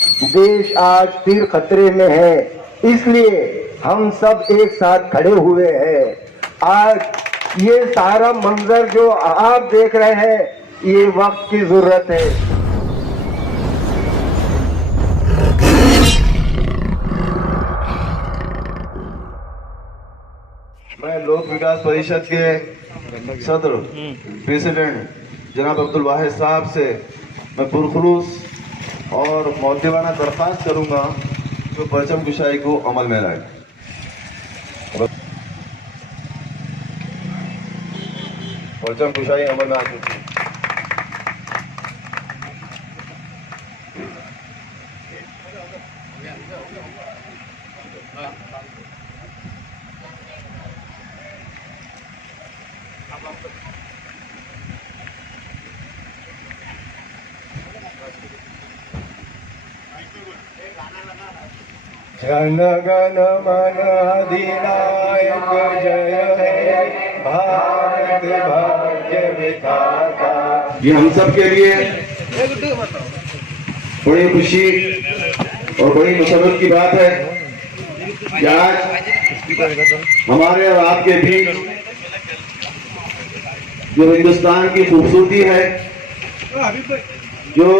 देश आज फिर खतरे में है, इसलिए हम सब एक साथ खड़े हुए हैं। आज ये सारा मंजर जो आप देख रहे हैं, ये वक्त की जरूरत है। मैं लोक विकास परिषद के सदर प्रेसिडेंट जनाब अब्दुल वाहिद साहब से मैं पुरखुलूस और मौदीवाना दरख्वास्त करूंगा जो परचम कुशाई को अमल में लाए। परचम कुशाई अमल में आ चुकी है। जन गण मन अधिनायक जय हे भारत भाग्य विधाता। ये हम सब के लिए बड़ी खुशी और बड़ी मुसरत की बात है कि आज हमारे और आपके बीच जो हिंदुस्तान की खूबसूरती है, जो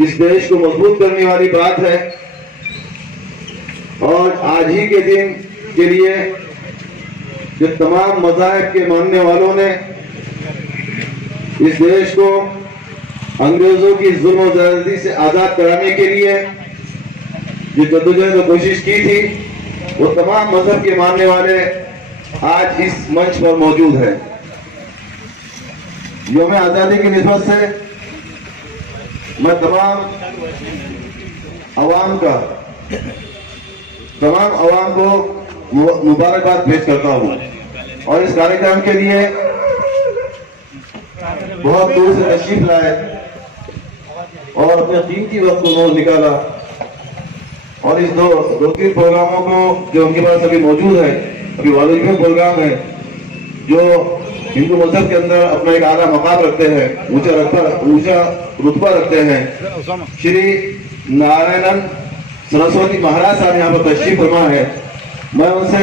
इस देश को मजबूत करने वाली बात है, और आज ही के दिन के लिए जो तमाम मज़ाहिब के मानने वालों ने इस देश को अंग्रेजों की जुल्म ज़्यादती से आज़ाद कराने के लिए जो जद्दोजहद और कोशिश की थी, वो तमाम मजहब के मानने वाले आज इस मंच पर मौजूद है। यौम आज़ादी की निस्बत से मैं तमाम अवाम को मुबारकबाद पेश करता हूँ और इस कार्यक्रम के लिए बहुत दूर से तशरीफ लाए और अपने कीमती वक्त को निकाला और इस दो तीन प्रोग्रामों को जो उनके पास अभी मौजूद है, अभी वालिद प्रोग्राम है जो हिंदू मजहब के अंदर अपना एक आला मकाम रखते हैं, ऊंचा रुतबा रखते हैं। श्री नारायण सरस्वती महाराज साहब यहाँ पर तशरीफ फरमा है। मैं उनसे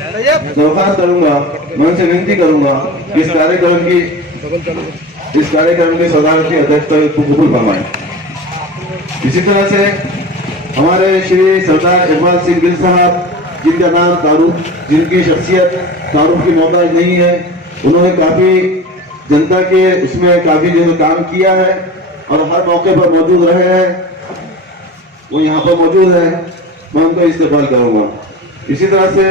दरख्वास्त करूंगा, मैं उनसे विनती करूंगा कि इस कार्यक्रम की सदारती अध्यक्षता को कबूल फरमाएं। इसी तरह से हमारे श्री सरदार इकबाल सिंह गिल साहब, जिनका नाम तारुफ, जिनकी शख्सियत तारुफ की मोहताज नहीं है, उन्होंने काफी जनता के उसमें काफी जो काम किया है और हर मौके पर मौजूद रहे हैं, वो यहाँ पर मौजूद है। मैं उनको इस्तेमाल करूंगा। इसी तरह से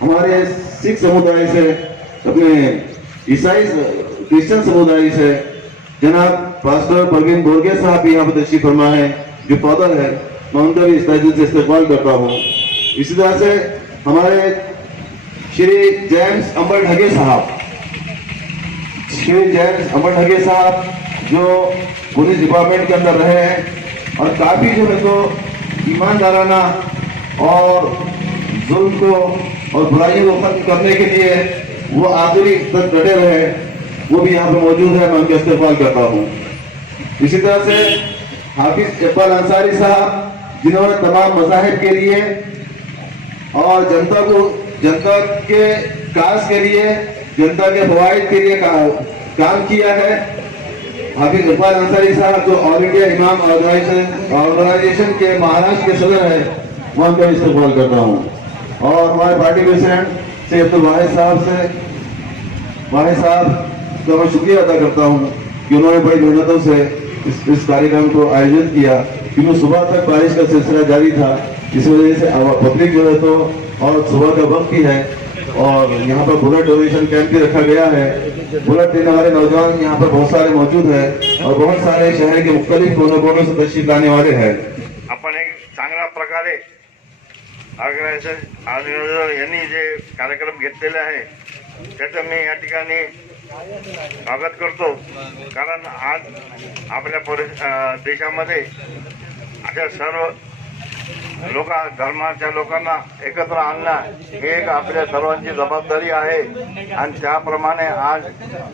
हमारे सिख समुदाय से, अपने ईसाई क्रिश्चियन समुदाय से जनाब पास्टर परवीन बोरगे साहब भी यहाँ पर तशरीफ फरमा है, जो फादर है। मैं उनका भी इस तरीके से इस्तेमाल करता हूँ। इसी तरह से हमारे श्री जेम्स अंबर ढगे साहब जो पुलिस डिपार्टमेंट के अंदर रहे हैं और काफी जो है तो ईमानदाराना और जुल्म को और बुराइयों को खत्म करने के लिए वो आखिरी तक डटे रहे, वो भी यहाँ पे मौजूद है। मैं उनका इस्तेमाल करता हूँ। इसी तरह से हाफिज इकबाल अंसारी साहब, जिन्होंने तमाम मज़ाहिब के लिए और जनता के काज के लिए, जनता के फवाइद के लिए काम किया है। हाफिज इकबाल अंसारी साहब जो ऑल इंडिया इमाम ऑर्गेनाइजेशन के महाराष्ट्र के सदर है, मैं उनका इस्तेमाल करता हूँ। और हमारे पार्टी प्रेसिडेंट से अब्दुल वाहिद साहब का मैं शुक्रिया अदा करता हूँ कि उन्होंने बड़ी मेहनतों से इस कार्यक्रम को आयोजित किया, क्योंकि सुबह तक बारिश का सिलसिला जारी था। इस वजह से पब्लिक जो है तो, और सुबह का वक्त भी है और यहाँ पर बुलेट डोनेशन कैंप भी रखा गया है। बुलेट देने वाले नौजवान यहाँ पर बहुत सारे मौजूद है और बहुत सारे शहर के मुख्तलिफ कोनों से तशरीफ लाने वाले हैं। आपण एक चांगल्या प्रकारे ऑर्गनायझर यांनी जे कार्यक्रम घेतलेले आहे त्याचं मी या ठिकाणी स्वागत करतो, कारण आज आपल्या देशामध्ये अशा सर्व धर्माच्या लोकांना एकत्र आणणं ही एक आपल्या सर्वांची जबाबदारी आहे आणि त्याप्रमाणे आज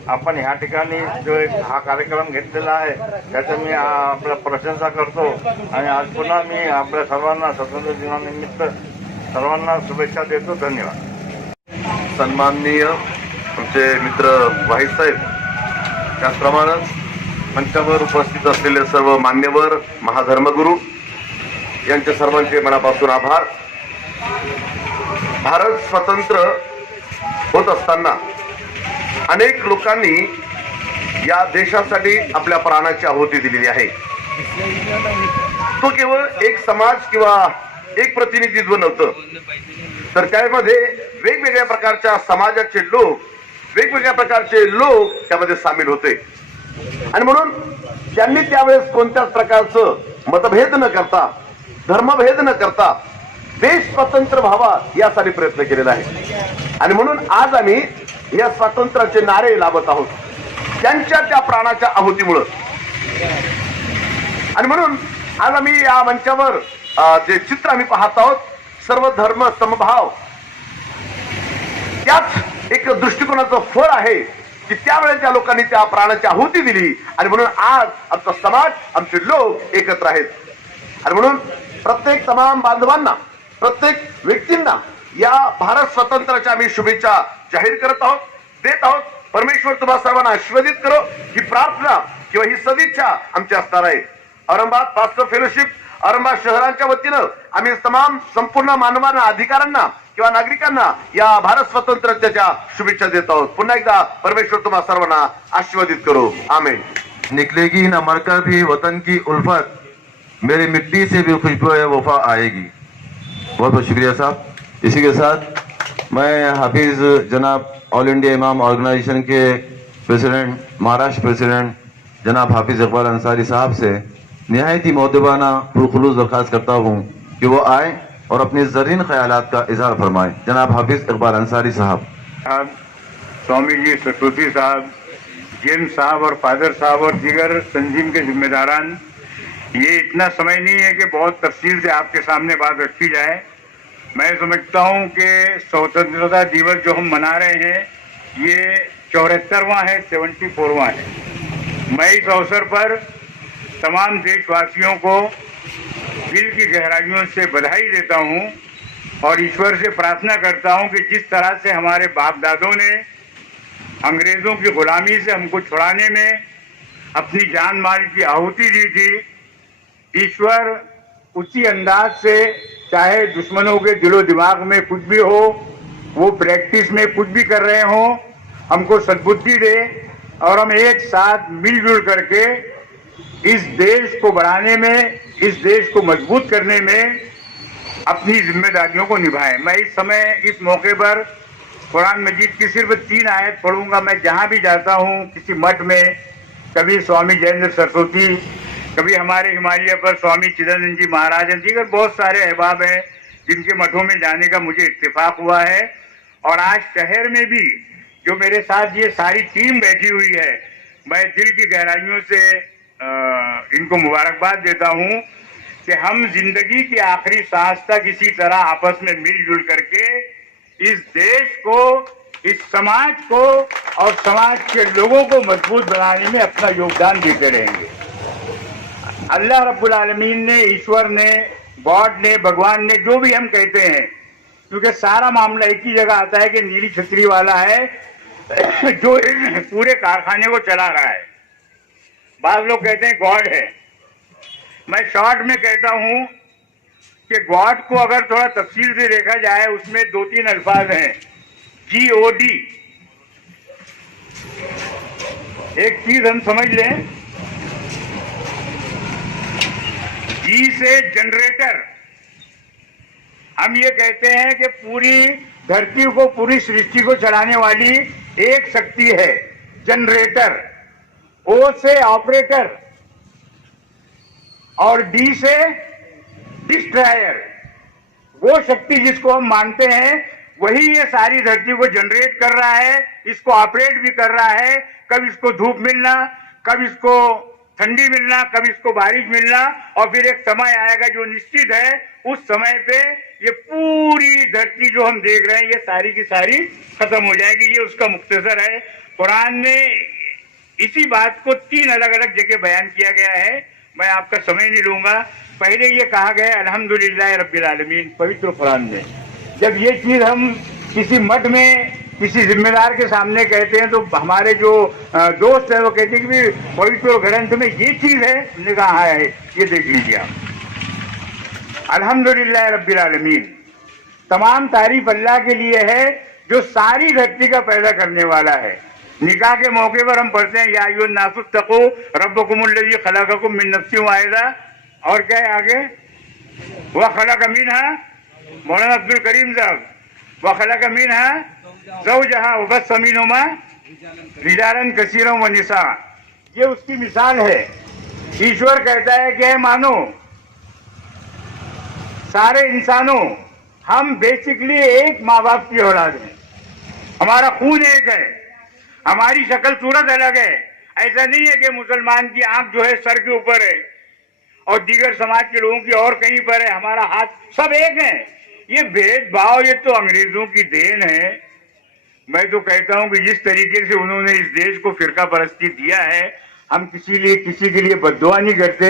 आपण ह्या ठिकाणी जो एक हा कार्यक्रम घेतलेला आहे त्याचं मी आपला प्रशंसा करतो आणि आज पुन्हा मी आपल्या सर्वांना स्वातंत्र्य दिनानिमित्त सर्वांना शुभेच्छा देतो. धन्यवाद. सन्माननीय आमचे मित्र वाहिद साहेब, त्याचप्रमाणे मंचावर उपस्थित असलेले सर्व मान्यवर महाधर्मगुरू यांचे सर्वांचे मनापासून आभार. भारत स्वतंत्र होत असताना अनेक लोकांनी या देशासाठी आपल्या प्राणाची आहुती दिलेली आहे. तो केवळ एक समाज किंवा एक प्रतिनिधित्व नव्हतं, तर त्यामध्ये वेगवेगळ्या प्रकारच्या समाजाचे लोक, वेगवेगळ्या प्रकारचे लोक त्यामध्ये सामील होते आणि म्हणून त्यांनी त्यावेळेस कोणत्याच प्रकारचं मतभेद न करता, धर्मभेद न करता देश स्वतंत्र व्हावा यासाठी प्रयत्न केलेला आहे आणि म्हणून आज आम्ही या स्वातंत्र्याचे नारे लावत आहोत त्यांच्या त्या प्राणाच्या आहुतीमुळं. आणि म्हणून आज आम्ही या मंचावर जे चित्र आम्ही पाहत आहोत, सर्व धर्म समभाव, त्याच एक दृष्टिकोनाचं फळ आहे की त्यावेळेस त्या लोकांनी त्या प्राणाची आहुती दिली आणि म्हणून आज आमचा समाज, आमचे लोक एकत्र आहेत. आणि म्हणून प्रत्येक तमाम बांधवांना, प्रत्येक व्यक्तींना या भारत स्वातंत्र्याच्या आम्ही शुभेच्छा जाहीर करत आहोत, देत आहोत. परमेश्वर तुम्हा सर्वांना आशीर्वादित करो ही प्रार्थना किंवा ही सदिच्छा आमची असणार आहे. औरंगाबाद पास्टर फेलोशिप औरंगाबाद शहराच्या वतीनं आम्ही तमाम संपूर्ण मानवांना, अधिकाऱ्यांना किंवा नागरिकांना या भारत स्वातंत्र्याच्या शुभेच्छा देत आहोत. पुन्हा एकदा परमेश्वर तुम्हा सर्वांना आशीर्वादित करो. आमीन. निकलेगी न मरकर भी वतन की उल्फत, मेरी मिट्टी से भी खुशबू वफा आएगी. बहुत बहुत शुक्रिया साहब. इसी के साथ मैं हाफिज जनाब ऑल इंडिया इमाम ऑर्गेनाइजेशन के प्रेसिडेंट, महाराष्ट्र प्रेसिडेंट जनाब हाफिज इकबाल अंसारी साहब से निहायती मौदबाना पुरखुलूस दरख्वास्त करता हूँ कि वो आए और अपने ज़रीन ख्यालात का इजहार फरमाएं. जनाब हाफिज इकबाल अंसारी साहब. स्वामी जी, सरस्वती साहब, जेम्स साहब और फादर साहब और दीगर तंजीम के जिम्मेदारान, ये इतना समय नहीं है कि बहुत तफसील से आपके सामने बात रखी जाए. मैं समझता हूँ कि स्वतंत्रता दिवस जो हम मना रहे हैं ये 74वां है, 74वां है. मैं इस अवसर पर तमाम देशवासियों को दिल की गहराइयों से बधाई देता हूँ और ईश्वर से प्रार्थना करता हूँ कि जिस तरह से हमारे बाप दादों ने अंग्रेज़ों की गुलामी से हमको छुड़ाने में अपनी जान माल की आहुति दी थी, ईश्वर उसी अंदाज से, चाहे दुश्मनों के दिलो दिमाग में कुछ भी हो, वो प्रैक्टिस में कुछ भी कर रहे हो, हमको सद्बुद्धि दे और हम एक साथ मिलजुल करके इस देश को बढ़ाने में, इस देश को मजबूत करने में अपनी जिम्मेदारियों को निभाएं. मैं इस समय इस मौके पर कुरान मजीद की सिर्फ 3 आयत पढ़ूंगा. मैं जहाँ भी जाता हूँ, किसी मठ में, कभी स्वामी जयेंद्र सरस्वती, कभी हमारे हिमालय पर स्वामी चिदानंद जी महाराज, दीगर बहुत सारे अहबाब हैं जिनके मठों में जाने का मुझे इत्तेफाक हुआ है. और आज शहर में भी जो मेरे साथ ये सारी टीम बैठी हुई है, मैं दिल की गहराइयों से इनको मुबारकबाद देता हूँ कि हम जिंदगी की आखिरी सांस तक इसी तरह आपस में मिलजुल करके इस देश को, इस समाज को और समाज के लोगों को मजबूत बनाने में अपना योगदान देते रहेंगे. अल्लाह रब्बुल आलमीन ने, ईश्वर ने, गॉड ने, भगवान ने, जो भी हम कहते हैं, क्योंकि सारा मामला एक ही जगह आता है कि नीली छतरी वाला है जो पूरे कारखाने को चला रहा है. बात लोग कहते हैं गॉड है. मैं शॉर्ट में कहता हूं कि गॉड को अगर थोड़ा तफसील से देखा जाए, उसमें 2-3 अल्फाज हैं. GOD. एक चीज हम समझ लें, जी से जनरेटर. हम ये कहते हैं कि पूरी धरती को, पूरी सृष्टि को चलाने वाली एक शक्ति है, जनरेटर. ओ से ऑपरेटर और डी से डिस्ट्रॉयर. वो शक्ति जिसको हम मानते हैं वही ये सारी धरती को जनरेट कर रहा है, इसको ऑपरेट भी कर रहा है. कब इसको धूप मिलना, कब इसको ठंडी मिलना, कभी इसको बारिश मिलना, और फिर एक समय आएगा जो निश्चित है, उस समय पे ये पूरी धरती जो हम देख रहे हैं ये सारी की सारी खत्म हो जाएगी। ये उसका मुख्तसर है। कुरान में इसी बात को 3 अलग अलग जगह बयान किया गया है। मैं आपका समय नहीं लूंगा। पहले ये कहा गया है अल्हम्दुलिल्लाह रब्बिल आलमीन पवित्र कुरान में। जब ये चीज हम किसी मठ में किसी जिम्मेदार के सामने कहते हैं तो हमारे जो दोस्त हैं वो कहते हैं कि पवित्र ग्रंथ में ये चीज है। हमने कहा है, ये देख लीजिए आप। अल्हम्दुलिल्लाह रब्बिल आलमीन, तमाम तारीफ अल्लाह के लिए है जो सारी धरती का पैदा करने वाला है। निकाह के मौके पर हम पढ़ते हैं या अय्युहन नासु तक़ू रब्बकुमुल्लज़ी खलक़कुम मिन नफ्सिन वाहिदा, और क्या है आगे, व खलक़ मिनहा, मौलाना अब्दुल करीम साहब, व खलक़ मिनहा ज़ौजहा व बस्स मिनहुमा रिजालन कसीरन व निसा। ये उसकी मिसाल है। ईश्वर कहता है कि मानो सारे इंसानों हम बेसिकली एक माँ बाप की औलाद हैं। हमारा खून एक है, हमारी शक्ल सूरत अलग है। ऐसा नहीं है कि मुसलमान की आंख जो है सर के ऊपर है और दीगर समाज के लोगों की और कहीं पर है, हमारा हाथ, सब एक है। ये भेदभाव ये तो अंग्रेजों की देन है। मैं तो कहता हूं कि जिस तरीके से उन्होंने इस देश को फिरका परस्ती दिया है, हम किसी के लिए बद्दुआ नहीं करते।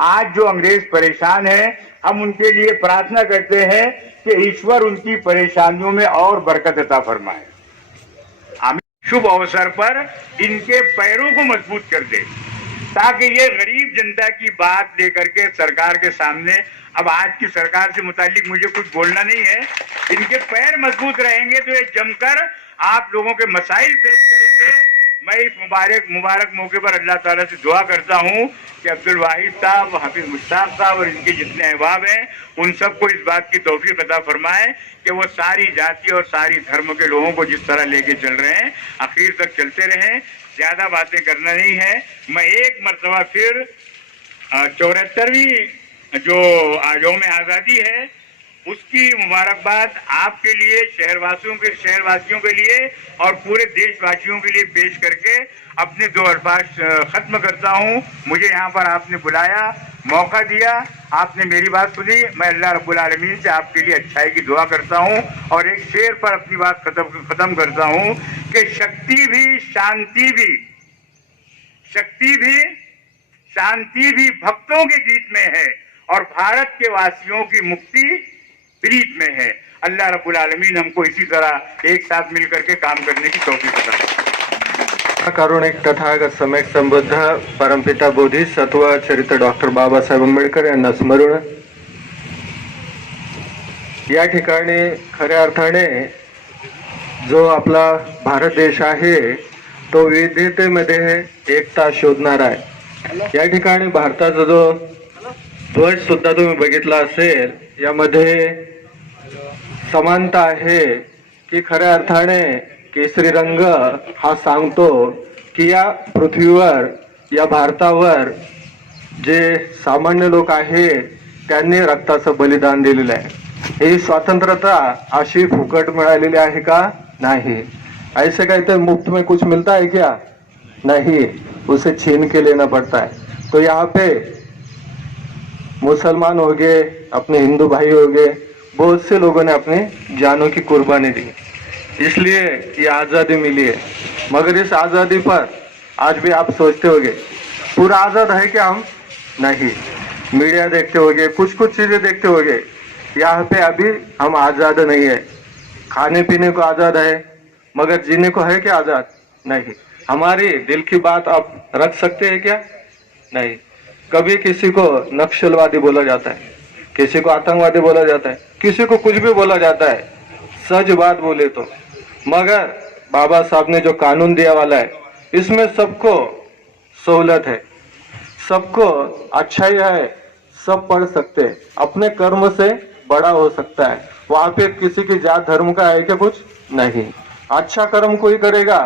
आज जो अंग्रेज परेशान है, हम उनके लिए प्रार्थना करते हैं कि ईश्वर उनकी परेशानियों में और बरकत अता फरमाए। शुभ अवसर पर इनके पैरों को मजबूत कर दे ताकि ये गरीब जनता की बात लेकर के सरकार के सामने, अब आज की सरकार से मुतालिक मुझे कुछ बोलना नहीं है, इनके पैर मजबूत रहेंगे तो ये जमकर आप लोगों के मसाइल पेश करेंगे। मैं इस मुबारक मौके पर अल्लाह ताला से दुआ करता हूं कि अब्दुल वाहिद साहब, हाफिज मुश्ताक साहब और इनके जितने अहबाब हैं उन सबको इस बात की तौफीक अता फरमाए कि वो सारी जाति और सारी धर्म के लोगों को जिस तरह लेके चल रहे हैं आखिर तक चलते रहें। ज्यादा बातें करना नहीं है। मैं एक मरतबा फिर 74वीं जो यौम आज़ादी है उसकी मुबारकबाद आपके लिए, शहरवासियों के लिए और पूरे देशवासियों के लिए पेश करके अपने 2 अल्फाज खत्म करता हूं। मुझे यहाँ पर आपने बुलाया, मौका दिया, आपने मेरी बात सुनी। मैं अल्लाह रब्बुल आलमीन से आपके लिए अच्छाई की दुआ करता हूं और एक शेर पर अपनी बात खत्म करता हूं कि शक्ति भी शांति भी भक्तों के गीत में है और भारत के वासियों की मुक्ति प्रीत में है। अल्लाह रब्बुल आलमीन हमको इसी तरह एक साथ मिलकर के काम करने की तौफीक अता फरमाए। कारुणिक तथागत सम्यक संबुद्ध परमपिता बोधिसत्व चरित्र डॉक्टर बाबासाहेब आंबेडकर यांना स्मरून या ठिकाणी खऱ्या अर्थाने जो आपला भारत देश आहे तो विविधतेमध्ये एकता शोधणारा आहे। या ठिकाणी भारताचा जो ध्वज सुद्धा तुम्ही बघितला असेल, यामध्ये समानता आहे की खऱ्या अर्थाने केसरी रंग हा सांगतो की या पृथ्वीवर, या भारतावर जे सामान्य लोक आहेत त्यांनी रक्ताचं बलिदान दिलेलं आहे। ही स्वतंत्रता अशी फुकट मिळालेली आहे का? नहीं। ऐसे कहते मुफ्त में कुछ मिलता है क्या? नहीं, उसे छीन के लेना पड़ता है। तो यहाँ पे मुसलमान हो गए, अपने हिंदू भाई हो गए, बहुत से लोगों ने अपनी जानों की कुर्बानी दी, इसलिए ये आज़ादी मिली है। मगर इस आज़ादी पर आज भी आप सोचते होंगे पूरा आज़ाद है क्या हम? नहीं। मीडिया देखते होंगे, कुछ चीज़ें देखते होंगे, यहाँ पे अभी हम आज़ाद नहीं है। खाने पीने को आज़ाद है मगर जीने को है क्या आज़ाद? नहीं। हमारी दिल की बात आप रख सकते हैं क्या? नहीं। कभी किसी को नक्सलवादी बोला जाता है, किसी को आतंकवादी बोला जाता है, किसी को कुछ भी बोला जाता है, सच बात बोले तो। मगर बाबा साहब ने जो कानून दिया वाला है इसमें सबको सहूलत है, सबको अच्छाई है, सब पढ़ सकते हैं, अपने कर्म से बड़ा हो सकता है। वहां पे किसी की जात धर्म का है क्या? कुछ नहीं। अच्छा कर्म कोई करेगा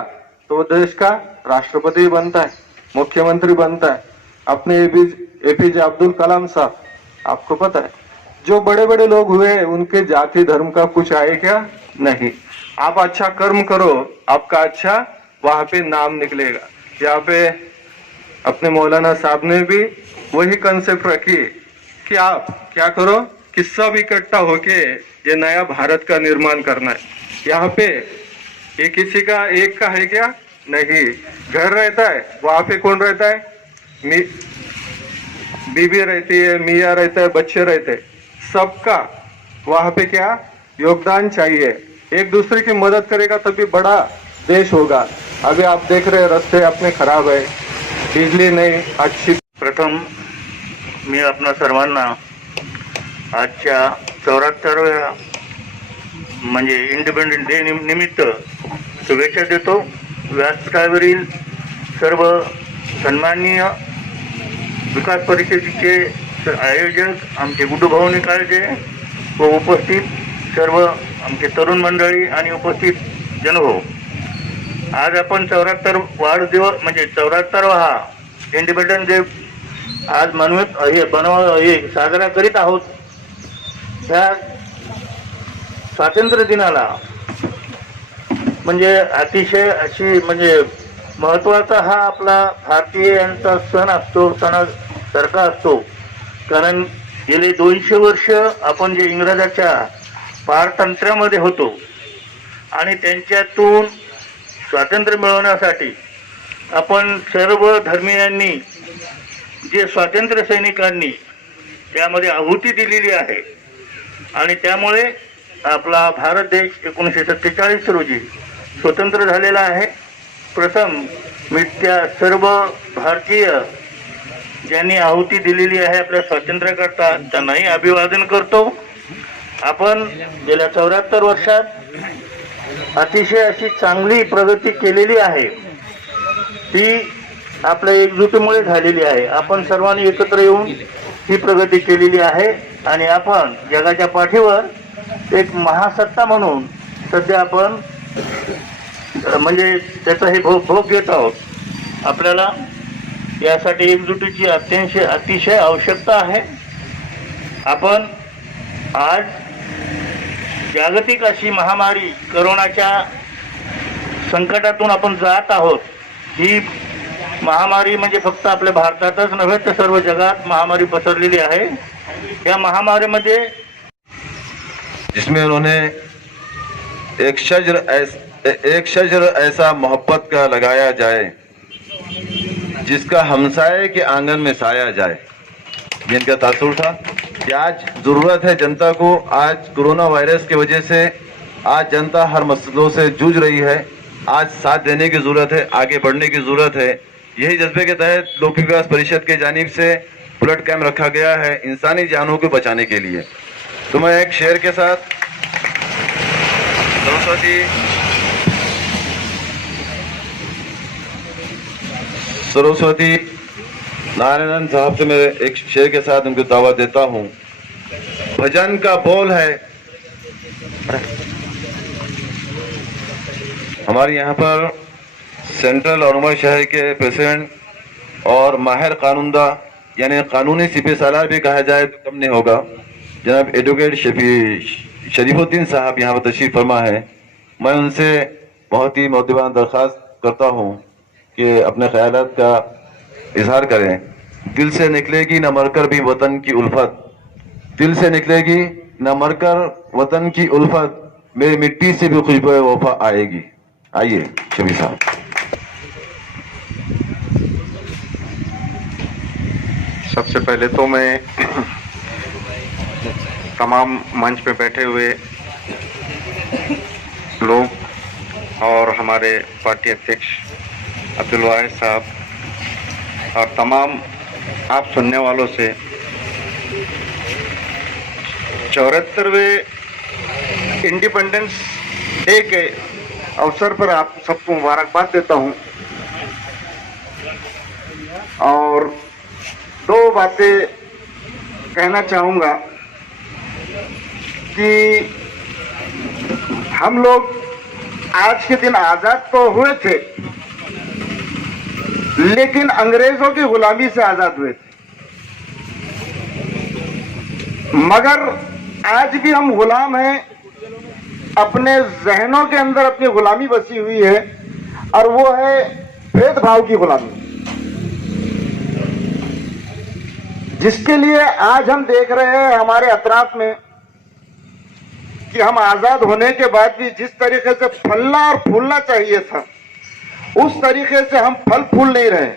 तो वो देश का राष्ट्रपति बनता है, मुख्यमंत्री बनता है। अपने एपीजे अब्दुल कलाम साहब, आपको पता है जो बड़े बड़े लोग हुए उनके जाति धर्म का कुछ है क्या? नहीं। आप अच्छा कर्म करो, आपका अच्छा वहां पे नाम निकलेगा। यहाँ पे अपने मौलाना साहब ने भी वही कंसेप्ट रखी कि आप क्या करो कि सब इकट्ठा होके ये नया भारत का निर्माण करना है। यहाँ पे ये किसी का एक का है क्या? नहीं। घर रहता है, वहां पे कौन रहता है? बीवी रहती है, मियाँ रहता है, बच्चे रहते हैं, सबका वहां पे क्या योगदान चाहिए। एक दूसरे की मदद करेगा तभी बड़ा देश होगा। अभी आप देख रहे हैं रस्ते अपने खराब है, बिजली नहीं अच्छी। प्रथम मी आपणा सर्वांना आजच्या 74व्या म्हणजे इंडिपेंडन्स डे निमित्त शुभेच्छा देतो। व्यासपीठावरील सर्व सन्माननीय विकास परिषदेचे आयोजक आमचे गुड्डूभाऊ निकाळजे व उपस्थित सर्व आमचे तरुण मंडळी आणि उपस्थित जनहो, आज आपण 74 वाढदिवस म्हणजे 74वा हा इंडिपेंडन्स डे आज साजरा करीत आहोत। ह्या स्वातंत्र्य दिनाला म्हणजे अतिशय अशी म्हणजे महत्त्वाचा हा आपला भारतीयांचा सण असतो, सणासारखा असतो। कारण गेले 200 वर्ष आपण जे इंग्रजाच्या पारतंत्र्यामध्ये होतो आणि त्यांच्यातून स्वातंत्र्य मिळवण्यासाठी आपण सर्व धर्मीयांनी जे स्वातंत्र्य सैनिकांनी त्यामध्ये आहुती दिलेली आहे आणि त्यामुळे आपला भारत देश 1947 रोजी स्वतंत्र झालेला आहे। प्रथम मी त्या सर्व भारतीय ज्यांनी आहुती दिलेली आहे आपल्या स्वातंत्र्याकरता त्यांनाही अभिवादन करतो। आपण गेल्या 74 वर्षात अतिशय अशी चांगली प्रगती केलेली आहे, ती आपल्या एकजुटीमुळे झालेली आहे। आपण सर्वांनी एकत्र येऊन ही प्रगती केलेली आहे आणि आपण जगाच्या पाठीवर एक महासत्ता म्हणून सध्या आपण म्हणजे त्याचा हे भोग घेत आहोत। आपल्याला यासाठी एकजुटीची अतिशय आवश्यकता आहे। आपण आज जागतिक अशी महामारी कोरोनाच्या संकटातून आपण जात आहोत। ही महामारी म्हणजे फक्त आपल्या भारतातच नव्हे तर सर्व जगात महामारी पसरलेली आहे। या महामारीमध्ये जिसमें उन्होंने एक शजर ऐसा मोहब्बत का लगाया जाए जिसका हमसाये के आंगन में साया जाए, ये इनका तासुर था कि आज जरूरत है जनता को। आज कोरोना वायरस की वजह से आज जनता हर मसलों से जूझ रही है। आज साथ देने की जरूरत है, आगे बढ़ने की जरूरत है। यही जज्बे के तहत लोक विकास परिषद के जानिब से ब्लड कैंप रखा गया है इंसानी जानों को बचाने के लिए। तो मैं एक शेर के साथ सरस्वती नारायण साहब से मैं एक शेर के साथ उनको दावत देता हूँ। भजन का बोल है। हमारे यहाँ पर सेंट्रल ऑटोनोमस शहर के प्रेसिडेंट और माहिर कानूनदा यानी कानूनी सिपह सालार भी कहा जाए तो कम नहीं होगा, जनाब एडवोकेट शरीफुद्दीन साहब यहाँ पर तशरीफ फरमा है। मैं उनसे बहुत ही मुद्दबान दरख्वास्त करता हूँ कि अपने ख्यालात का इजहार करें। दिल से निकलेगी न मरकर भी वतन की उल्फत, दिल से निकलेगी न मरकर वतन की उल्फत, मेरी मिट्टी से भी खुशबू वफा आएगी। आइए शबीर साहब। सबसे पहले तो मैं तमाम मंच पे बैठे हुए लोग और हमारे पार्टी अध्यक्ष अब्दुल वाहिद साहब और तमाम आप सुनने वालों से 74वें इंडिपेंडेंस डे के अवसर पर आप सबको मुबारकबाद देता हूं और दो बातें कहना चाहूँगा कि हम लोग आज के दिन आज़ाद तो हुए थे लेकिन अंग्रेजों की गुलामी से आज़ाद हुए थे, मगर आज भी हम गुलाम हैं। अपने जहनों के अंदर अपनी गुलामी बसी हुई है और वो है भेदभाव की गुलामी। जिसके लिए आज हम देख रहे हैं हमारे अतराफ में कि हम आजाद होने के बाद भी जिस तरीके से फलना और फूलना चाहिए था उस तरीके से हम फल फूल नहीं रहे।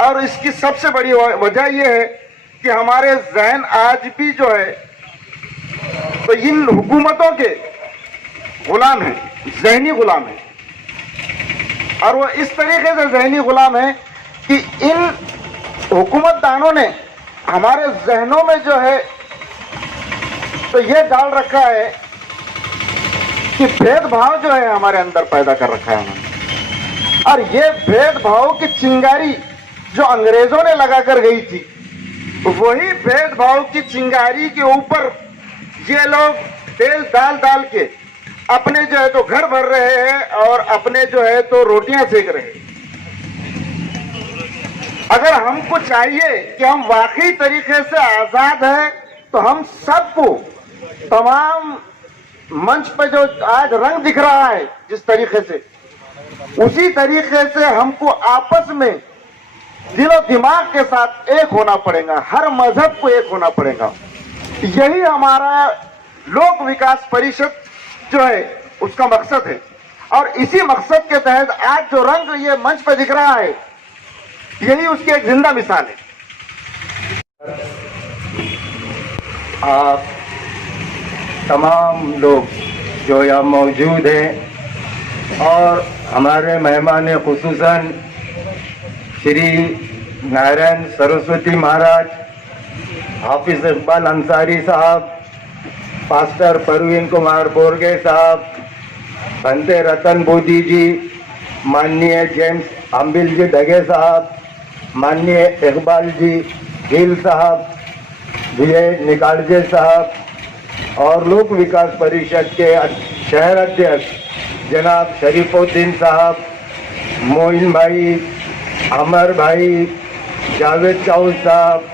और इसकी सबसे बड़ी वजह यह है कि हमारे जहन आज भी जो है तो इन हुकूमतों के गुलाम है, जहनी गुलाम है। और वो इस तरीके से जहनी गुलाम है कि इन हुकूमतदानों ने हमारे जहनों में जो है तो ये डाल रखा है कि भेदभाव जो है हमारे अंदर पैदा कर रखा है उन्होंने। और ये भेदभाव की चिंगारी जो अंग्रेजों ने लगाकर गई थी, वही भेदभाव की चिंगारी के ऊपर ये लोग तेल डाल डाल के अपने जो है तो घर भर रहे हैं और अपने जो है तो रोटियां सेक रहे हैं। अगर हमको चाहिए कि हम वाकई तरीके से आजाद हैं तो हम सबको तमाम मंच पे जो आज रंग दिख रहा है जिस तरीके से, उसी तरीके से हमको आपस में दिलो दिमाग के साथ एक होना पड़ेगा, हर मजहब को एक होना पड़ेगा। यही हमारा लोक विकास परिषद जो है उसका मकसद है। और इसी मकसद के तहत आज जो रंग ये मंच पर दिख रहा है यही उसकी एक जिंदा मिसाल है। आप तमाम लोग जो यहाँ मौजूद हैं और हमारे मेहमान खुसूसन श्री नारायण सरस्वती महाराज, हाफिज इकबाल अंसारी साहब, पास्टर परवीन कुमार बोरगे साहब, बंते रतन बोधी जी, माननीय जेम्स अम्बिल जी डगे साहब, माननीय इकबाल जी गिल साहब, विजय निकालजे साहब और लोक विकास परिषद के शहर अध्यक्ष जनाब शरीफुद्दीन साहब, मोइन भाई, अमर भाई, जावेद चाउल साहब,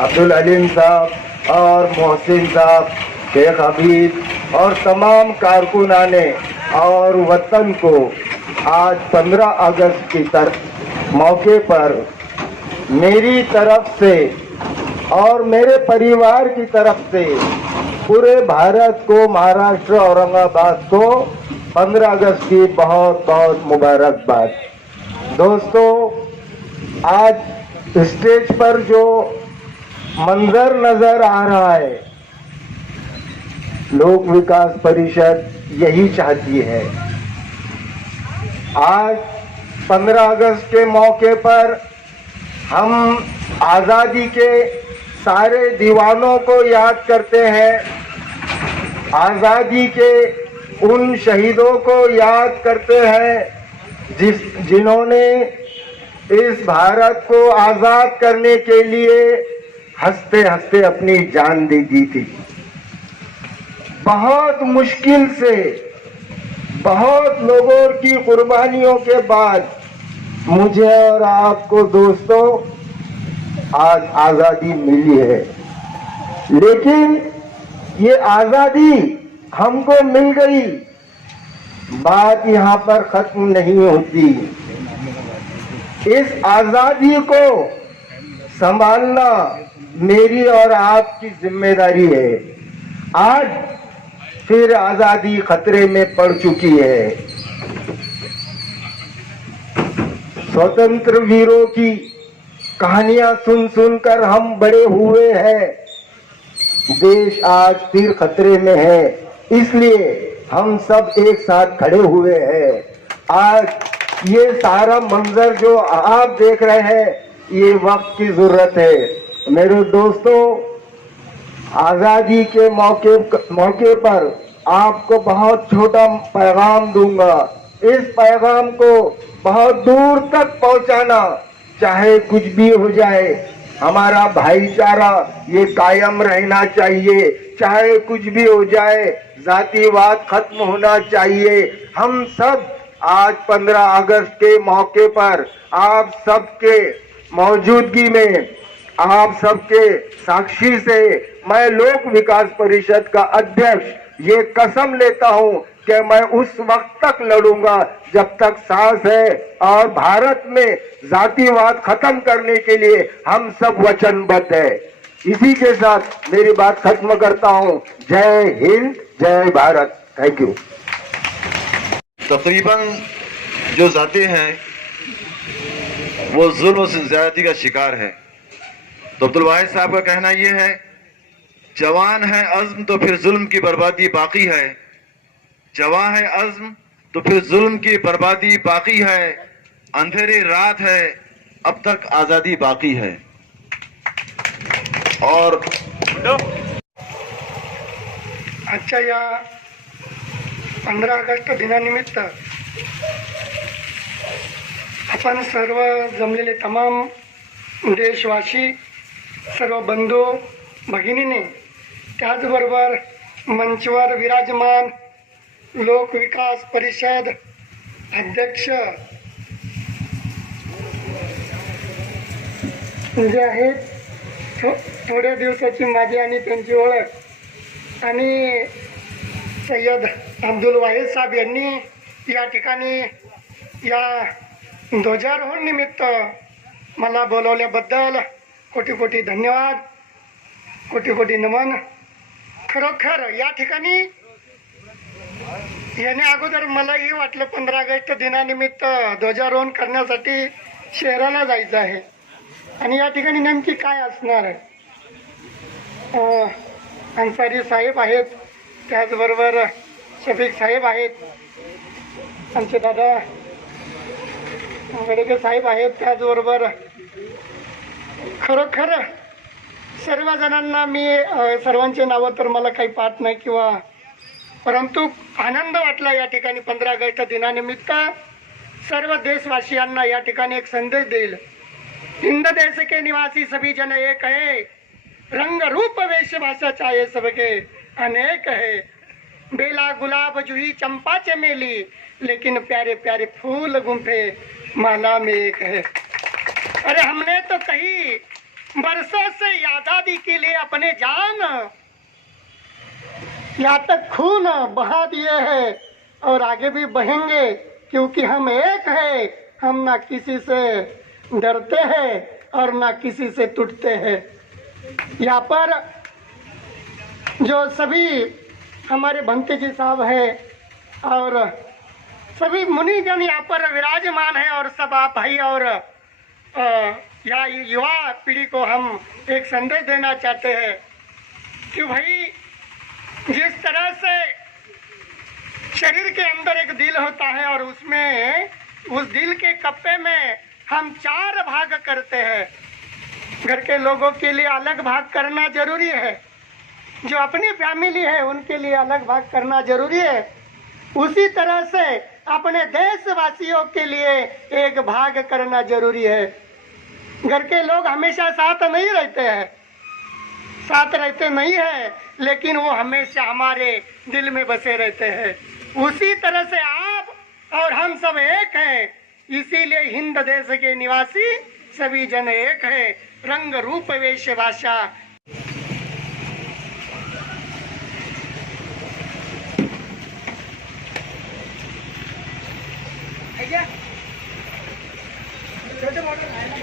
अब्दुल अलीम साहब और मोहसिन साहब, शेख हबीब और तमाम कारकुनाने और वतन को आज 15 अगस्त की मौके पर मेरी तरफ से और मेरे परिवार की तरफ से पूरे भारत को, महाराष्ट्र औरंगाबाद को 15 अगस्त की बहुत बहुत मुबारकबाद। दोस्तों, आज स्टेज पर जो मंजर नजर आ रहा है, लोक विकास परिषद यही चाहती है। आज 15 अगस्त के मौके पर हम आज़ादी के सारे दीवानों को याद करते हैं, आज़ादी के उन शहीदों को याद करते हैं जिन्होंने इस भारत को आज़ाद करने के लिए हंसते हंसते अपनी जान दे दी थी। बहुत मुश्किल से, बहुत लोगों की कुर्बानियों के बाद मुझे और आपको दोस्तों आज आज़ादी मिली है। लेकिन ये आज़ादी हमको मिल गई, बात यहाँ पर खत्म नहीं होती। इस आज़ादी को संभालना मेरी और आपकी जिम्मेदारी है। आज फिर आज़ादी खतरे में पड़ चुकी है। स्वतंत्र वीरों की कहानियां सुन सुनकर हम बड़े हुए हैं। देश आज फिर खतरे में है, इसलिए हम सब एक साथ खड़े हुए हैं। आज ये सारा मंजर जो आप देख रहे हैं, ये वक्त की जरूरत है। मेरे दोस्तों, आजादी के मौके पर आपको बहुत छोटा पैगाम दूंगा। इस पैगाम को बहुत दूर तक पहुंचाना, चाहे कुछ भी हो जाए, हमारा भाईचारा ये कायम रहना चाहिए। चाहे कुछ भी हो जाए, जातिवाद खत्म होना चाहिए। हम सब आज 15 अगस्त के मौके पर आप सबके मौजूदगी में, आप सबके साक्षी से मैं लोक विकास परिषद का अध्यक्ष ये कसम लेता हूं कि मैं उस वक्त तक लड़ूंगा जब तक सांस है, और भारत में जातिवाद खत्म करने के लिए हम सब वचनबद्ध है। इसी के साथ मेरी बात खत्म करता हूं। जय हिंद, जय भारत। Thank you. तकरीबन जो जाते हैं वो जुल्म और ज्यादती का शिकार है। तो अब्दुल वाहिद साहब का कहना यह है, जवान है अज़्म तो फिर जुल्म की बर्बादी बाकी है, जवान है अज़्म तो फिर जुल्म की बर्बादी बाकी है, अंधेरी रात है अब तक आजादी बाकी है। और आजच्या या 15 ऑगस्ट दिनानिमित्त आपण सर्व जमलेले तमाम देशवासी, सर्व बंधू भगिनीने, त्याचबरोबर मंचवर विराजमान लोक विकास परिषद अध्यक्ष जे आहेत, थोड्या दिवसाची माझी आणि त्यांची ओळख, आणि सय्यद अब्दुल वाहिद साहेब यांनी या ठिकाणी या ध्वजारोहण निमित्त मला बोलवल्याबद्दल कोटी कोटी धन्यवाद, कोटी कोटी नमन। खरोखर या ठिकाणी येण्या अगोदर मलाही वाटलं 15 ऑगस्ट दिनानिमित्त ध्वजारोहण करण्यासाठी शहराला जायचं आहे, आणि या ठिकाणी नेमकी काय असणार आहे। अन्सारी साहेब आहेत, त्याचबरोबर शफीक साहेब आहेत, आमचे दादा वडेकर साहेब आहेत, त्याचबरोबर खरोखर सर्वजणांना मी सर्वांचे नावं तर मला काही पाठ नाही किंवा, परंतु आनंद वाटला या ठिकाणी 15 ऑगस्ट दिनानिमित्त सर्व देशवासियांना या ठिकाणी एक संदेश देईल। हिंद देश के निवासी सभी जन एक है, रंग रूप वेश भाषा चाहे सबके अनेक है, बेला गुलाब जूही चंपा चमेली, लेकिन प्यारे प्यारे फूल गुंफे माला में एक है। अरे हमने तो कई बरसों से आजादी के लिए अपने जान यहाँ तक खून बहा दिए हैं और आगे भी बहेंगे, क्योंकि हम एक है। हम ना किसी से डरते हैं और ना किसी से टूटते हैं। यहाँ पर जो सभी हमारे भंते जी साहब हैं और सभी मुनिजन यहाँ पर विराजमान हैं, और सब आप भाई और या युवा पीढ़ी को हम एक संदेश देना चाहते हैं कि भाई जिस तरह से शरीर के अंदर एक दिल होता है और उसमें उस दिल के कप्पे में हम 4 भाग करते हैं। घर के लोगों के लिए अलग भाग करना जरूरी है, जो अपनी फैमिली है उनके लिए अलग भाग करना जरूरी है। उसी तरह से अपने देशवासियों के लिए एक भाग करना जरूरी है। घर के लोग हमेशा साथ नहीं रहते हैं, साथ रहते नहीं है, लेकिन वो हमेशा हमारे दिल में बसे रहते हैं। उसी तरह से आप और हम सब एक हैं, इसीलिए हिंद देश के निवासी सभी जन एक है, रंग रूप वेश भाषा। छोटे मोटे